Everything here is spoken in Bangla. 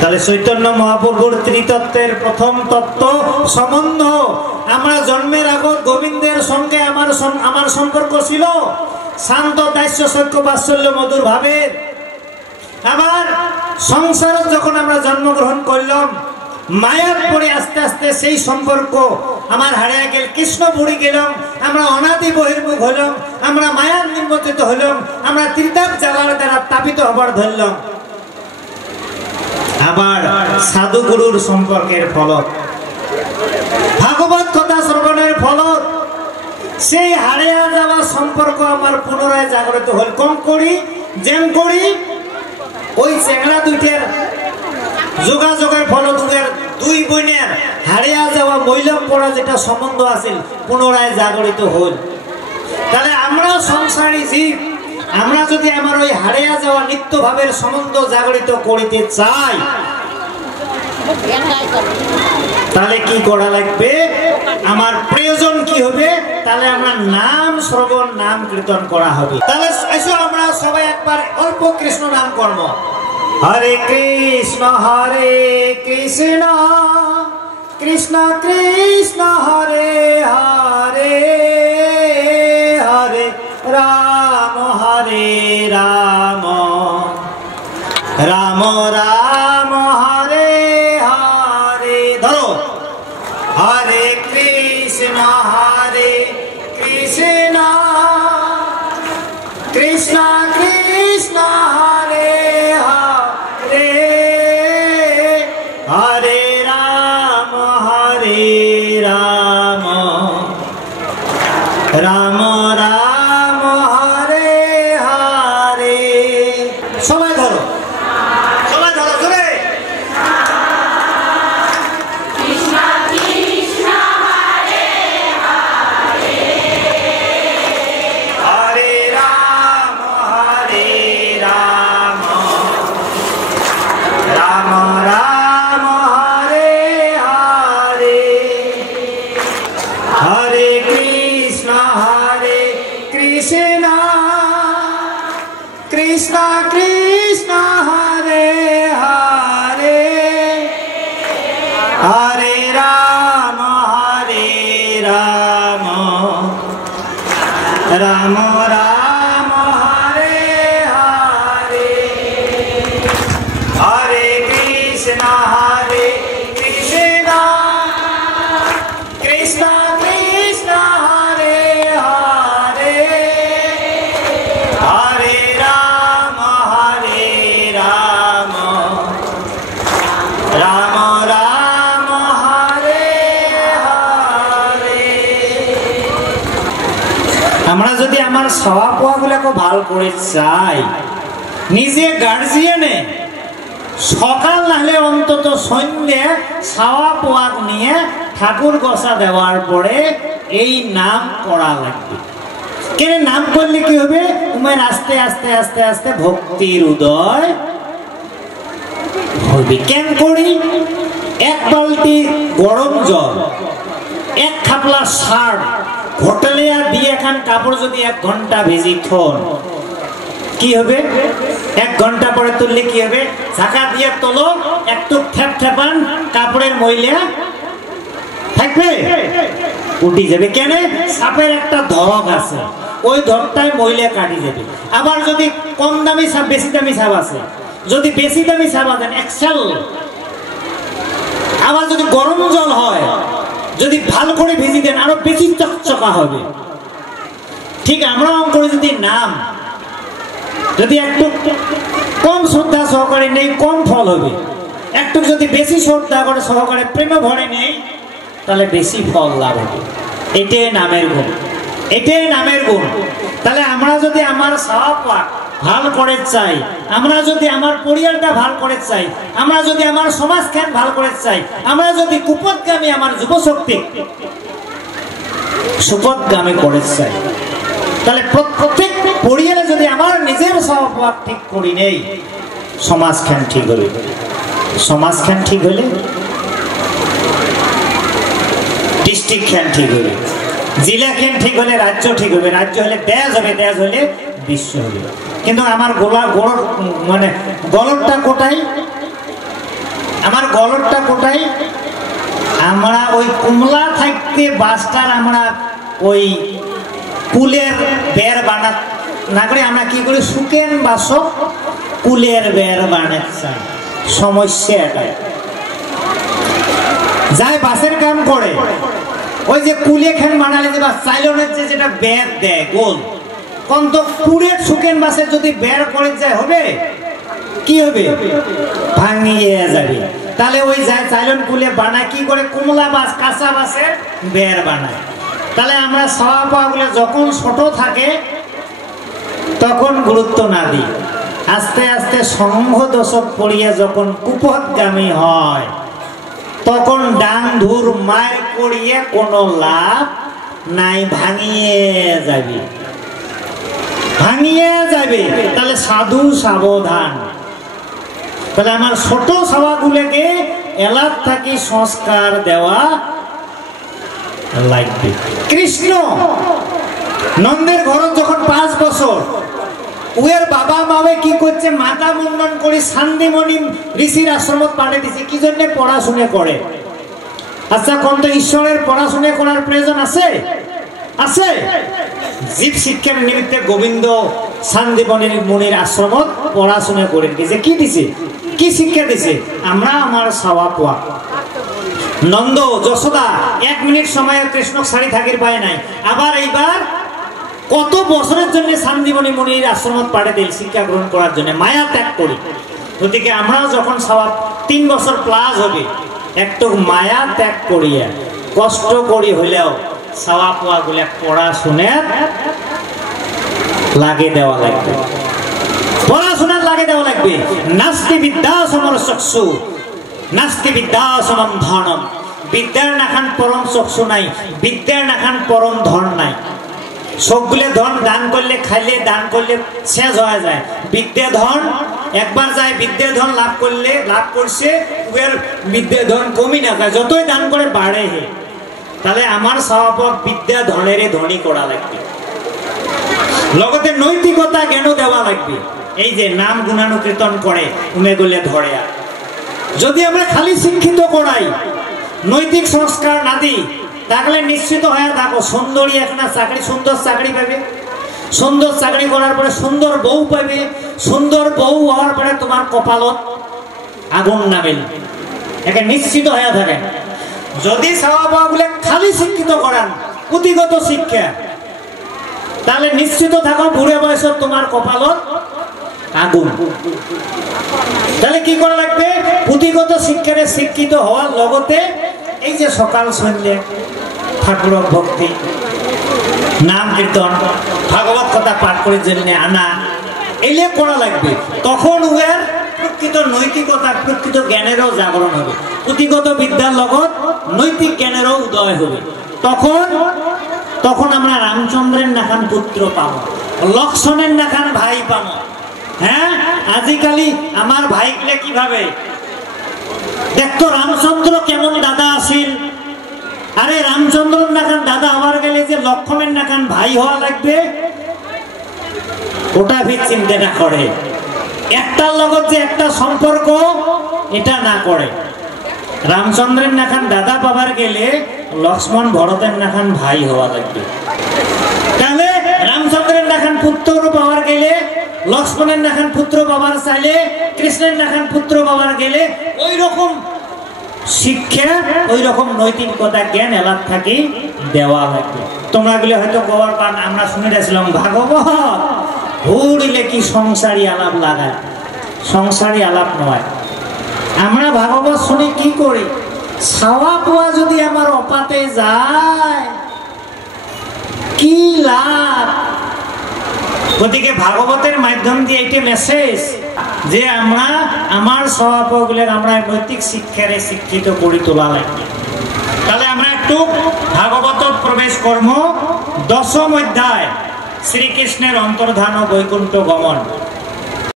তাহলে চৈতন্য মহাপ্রভুর ত্রিতত্ত্বের প্রথম তত্ত্ব সম্বন্ধ। আমরা জন্মের আগত গোবিন্দের সঙ্গে আমার সম্পর্ক ছিল শান্ত দাস্য সৈক্য বাৎসল্য মধুর ভাবের। আবার সংসারে যখন আমরা জন্মগ্রহণ করলাম, মায়ার পরে আস্তে আস্তে সেই সম্পর্ক আমার হারিয়ে গেল, কৃষ্ণ ভরে গেলাম, আমরা অনাদি বহির্মুখ হলাম, আমরা মায়ার নিমজ্জিত হলাম, আমরা ত্রিতাপ জ্বালার দ্বারা তাপিত হবার ধরলাম। আবার সাধু গুরুর সম্পর্কের ফলত, ভাগবত কথা শ্রবণের ফলত সেই হারিয়ে যাওয়া সম্পর্ক আমার পুনরায় জাগ্রত হল। কম করি যেন করি ওই চেংড়া দুইটার যোগাযোগের ফলত দুই বোনের হারিয়ে যাওয়া মৈলম পড়া যেটা সম্বন্ধ আছে পুনরায় জাগরিত হল। তাহলে আমরা সংসারী জীব, আমরা যদি আমার ওই হারিয়ে যাওয়া নিত্য ভাবের সম্বন্ধ জাগরিত করিতে চাই, তাহলে কি করা লাগবে? আমার প্রয়োজন কি হবে? তাহলে আমরা নাম শ্রবণ, নাম কীর্তন করা হবে। তাহলে এসো আমরা সবাই একবার অল্প কৃষ্ণ নাম কর্ম। হরে কৃষ্ণ কৃষ্ণ কৃষ্ণ হরে হরে, হরে রাম রাম রাম হরে হরে। ধরো হরে কৃষ্ণ কৃষ্ণ কৃষ্ণ হরে হরে, হরে রাম রাম রাম হরে হরে। সবাই ধরো, সবাই ধরো জোরে। কৃষ্ণ কৃষ্ণ হরে হরে, হরে রাম রাম রাম হরে হরে, হরে কৃষ্ণ কৃষ্ণ কৃষ্ণ হরে হরে, হরে রাম রাম রাম হরে হরে, হরে কৃষ্ণ কৃষ্ণ কৃষ্ণ হরে হরে, হরে রাম রাম রাম হরে হরে। আমরা যদি আমার স্বভাব পোয়াগুলোকে ভাল করে চাই, নিজে গার্জিয়ানে সকাল নাহলে অন্তত সন্ধ্যে ছাওয়া পোয়াক নিয়ে ঠাকুর গোসা দেওয়ার পরে এই নাম করা লাগবে। কেন নাম করলে কি হবে? তোমার আস্তে আস্তে আস্তে আস্তে ভক্তির উদয় হবে। কেন করি? এক বালতি গরম জল, এক খাপলা সার হোটেলে দিয়ে খান কাপড় যদি 1 ঘন্টা ভেজি থন, কি হবে? 1 ঘন্টা পরে তুললে কি হবে? ঢাকা দিয়ে তোলো, একটু ঠেপ ঠেপান, কাপড়ের ময়লা থাকবে, উঠে যাবে। কেন? সাপের একটা ধরক আছে, ওই ধরকটায় ময়লা কাটি যাবে। আবার যদি কম দামি সাপ, বেশি দামি সাপ আছে, যদি বেশি দামি সাপ আছেন এক্সেল। আবার যদি গরম জল হয়, যদি ভালো করে ভেজি দেন আরো বেশি চকচকা হবে। ঠিক আমরা করে যদি নাম যদি একটু কম শ্রদ্ধা সহকারে নেই, কম ফল হবে। একটু যদি বেশি শ্রদ্ধা করে সহকারে প্রেমে ভরে নেই, তাহলে বেশি ফল লাভ হবে। এটাই নামের গুণ, এটাই নামের গুণ। তাহলে আমরা যদি আমার স্বভাব ভাল করে চাই, আমরা যদি আমার পরিবারটা ভাল করে চাই, আমরা যদি আমার সমাজখান ভাল করে চাই, আমরা যদি কুপদগামী আমার যুবশক্তি সুপদগামী করে চাই, তাহলে প্রত্যেক পরিবারে যদি আমার নিজের স্বভাব ঠিক করি নেই, সমাজখান ঠিক হলে, সমাজখান ঠিক হলে ডিস্ট্রিক্ট খান ঠিক হবে, জেলা খান ঠিক হলে রাজ্য ঠিক হবে, রাজ্য হলে দেশ হবে, দেশ হলে বিশ্ব হবে। কিন্তু আমার গলরটা কোথায়? গলরটা কোটাই আমরা ওই কুমলা থাকতে বাসটার আমরা ওই কুলের বের বানা না করে আমরা কি করি শুকেন বাসক কুলের বের বানাচ্ছি সমস্যা এটাই যাই বাসের কাম করে ওই যে কুলে খেন বানালে যে বা চাইলনের যেটা বের দেয় গোল কোন তো কুলের শুকেন বাসে যদি বের করে যায় হবে কি হবে ভাঙিয়ে যাবে তাহলে ওই যায় চাইলন কুলে বানায় কি করে কুমলা বাস কাঁচা বাসে বের বানায় তাহলে আমরা সাওয়া পাওয়াগুলো যখন ছোট থাকে তখন গুরুত্ব না দিই আস্তে আস্তে সংঘ দশক পড়িয়া যখন কুপথগামী হয় তখন ডাং ধুর মার করিয়ে কোনো লাভ নাই ভাঙিয়ে যাবে তাহলে সাধু সাবধান তাহলে আমার ছোট সভাগুলোকে এলাপ থাকি সংস্কার দেওয়া লাগবে কৃষ্ণ নন্দের ঘর যখন 5 বছর উয়ের বাবা মাবে কি করছে মাতা মুন্ডন করে শান্তিমণি ঋষির আশ্রমত পাঠিয়ে দিছে কি জন্য পড়াশোনা করে আচ্ছা কোন তো ঈশ্বরের পড়াশোনা করার প্রয়োজন আছে আছে জীব শিক্ষার নিমিত্তে গোবিন্দ শান্তিমণি মুনির আশ্রমত পড়াশোনা করে দিয়েছে কি দিছে কি শিক্ষা দিছে আমরা আমার সাওয়া পাওয়া নন্দ যশোদা 1 মিনিট সময় কৃষ্ণ শাড়ি থাকির পায় নাই আবার এইবার কত বছরের জন্য শান্তিমণি মুনির আশ্রমত পাঠিয়ে দিল শিক্ষা গ্রহণ করার জন্য মায়া ত্যাগ করি গতিকে আমরাও যখন সাওয়া 3 বছর প্লাস হবে একটু মায়া ত্যাগ করিয়া কষ্ট করি হইলেও সাওয়া পাওয়া গুলা পড়াশোনার লাগে দেওয়া লাগবে পড়াশোনার লাগে দেওয়া লাগবে নাস্তি বিদ্যা সমর চক্ষু নাস্তি বিদ্যা সমম ধনম বিদ্যার নাখান পরম চক্ষু নাই বিদ্যার নাখান পরম ধন নাই সবগুলো ধন দান করলে খাইলে দান করলে শেষ হয়ে যায় বিদ্যা ধন একবার যায় বিদ্যা ধন লাভ করছে উয়ের বিদ্যা ধন কমি না যায় যতই দান করে বাড়ে হে তাহলে আমার স্বভাব বিদ্যা ধনেরে ধনী করা লাগবে লগতে নৈতিকতা জ্ঞান দেওয়া লাগবে এই যে নাম গুণানুকীর্তন করে উমে গলে ধরে যদি আমরা খালি শিক্ষিত করাই নৈতিক সংস্কার না দিই তাহলে নিশ্চিত হয়ে থাকো সুন্দরী একটা চাকরি সুন্দর চাকরি পাবে সুন্দর চাকরি করার পরে সুন্দর বউ পাবে সুন্দর বউ হওয়ার পরে তোমার কপালত আগুন নামে একে নিশ্চিত হয়ে থাকে যদি স্বভাবগুলো খালি শিক্ষিত করান পুঁথিগত শিক্ষা তাহলে নিশ্চিত থাকো বুড়ে বয়সে তোমার কপালত আগুন তাহলে কি করা লাগবে পুঁথিগত শিক্ষারে শিক্ষিত হওয়ার লগতে এই যে সকাল সন্ধ্যে ঠাকুর ভক্তি নাম কীর্তন ভাগবত কথা পাঠ করে জন্য আনা এলে করা লাগবে তখন উয়ার প্রকৃত নৈতিকতা প্রকৃত জ্ঞানেরও জাগরণ হবে পুঁথিগত বিদ্যার লগত নৈতিক জ্ঞানেরও উদয় হবে তখন আমরা রামচন্দ্রের নাখান পুত্র পাবো লক্ষ্মণের নাখান ভাই পাবো হ্যাঁ আজিকালি আমার ভাইগুলো কিভাবে দেখতো রামচন্দ্র কেমন দাদা আসিল আরে রামচন্দ্র নাখান দাদা হওয়ার গেলে যে লক্ষ্মণের নাখান ভাই হওয়া লাগবে ওটা ভি চিন্তা না করে একটার লগত যে একটা সম্পর্ক এটা না করে রামচন্দ্রের নাখান দাদা পাবার গেলে লক্ষ্মণ ভরতের নাখান ভাই হওয়া লাগবে তাহলে রামচন্দ্রের নাখান পুত্র পাওয়ার গেলে লক্ষ্মণের নাখান পুত্র বাবার চাইলে কৃষ্ণের নাখান পুত্র বাবার গেলে ওই রকম শিক্ষা ওই রকম নৈতিকতা জ্ঞান এলাক থাকি দেওয়া লাগবে তোমরা গুলো হয়তো কবার পান আমরা শুনে গেছিলাম ভাগবত ঘুরিলে কি সংসারী আলাপ লাগায় সংসারী আলাপ নয় আমরা ভাগবত শুনে কি করি ছাওয়া পোয়া যদি আমার অপাতে যায় কি লাভ গতিকে ভাগবতের মাধ্যম দিয়ে এটি মেসেজ যে আমরা আমার স্বভাবগুলোর আমরা নৈতিক শিক্ষারে শিক্ষিত করে তোলা লাগবে তাহলে আমরা একটু ভাগবত প্রবেশ কর্ম 10ম অধ্যায় শ্রীকৃষ্ণের অন্তর্ধান ও বৈকুণ্ঠ গমন